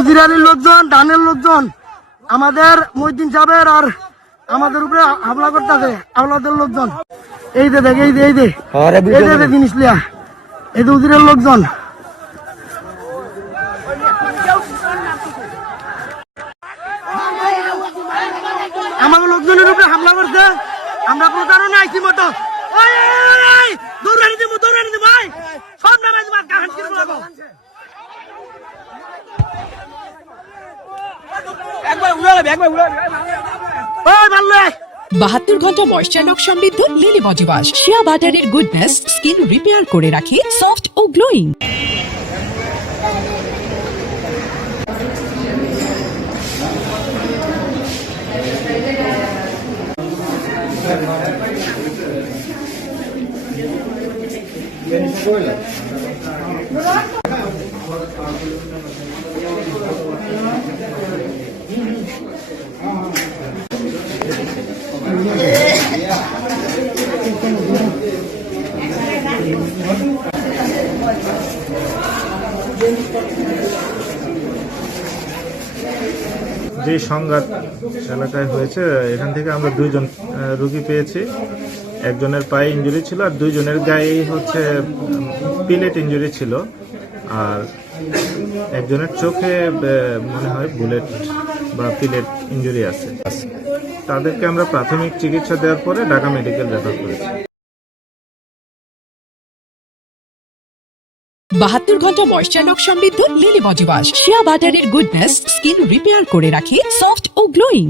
উজিরানির লোকজন, ডানের লোকজন আমাদের মহিউদ্দিন সাহেবের আর আমাদের উপরে হামলা করতেছে। আওলাদের লোকজন এই যে দেখ, এই যে জিনিস লিয়া, এই যে উজিরের লোকজন। আমাদের লোকজনের উপরে হামলা করছে। আমরা প্রচারণা আইছি মতো দৌড়ানি দিব ভাই, সব নামাজ বাদ কাহান কি বলবো। একবার উড়ালে 72 ঘন্টা ময়েশ্চার লক সমৃদ্ধ লিলি বডি ওয়াশ, শিয়া বাটারের গুডনেস স্কিন রিপেয়ার করে রাখে সফট ও গ্লোয়িং। যে সংঘাত এলাকায় হয়েছে, এখান থেকে আমরা 2 জন রোগী পেয়েছি। একজনের পায়ে ইনজুরি ছিল আর 2 জনের গায়ে হচ্ছে পিলেট ইনজুরি ছিল, আর একজনের চোখে মনে হয় বুলেট বা পিলেট ইনজুরি আছে। তাদেরকে আমরা প্রাথমিক চিকিৎসা দেওয়ার পরে ঢাকা মেডিকেল রেফার করেছি। 72 ঘন্টা ময়েশ্চার লক সমৃদ্ধ লিলি বডি ওয়াশ, শিয়া বাটারের গুডনেস স্কিন রিপেয়ার করে রাখে সফট ও গ্লোয়িং।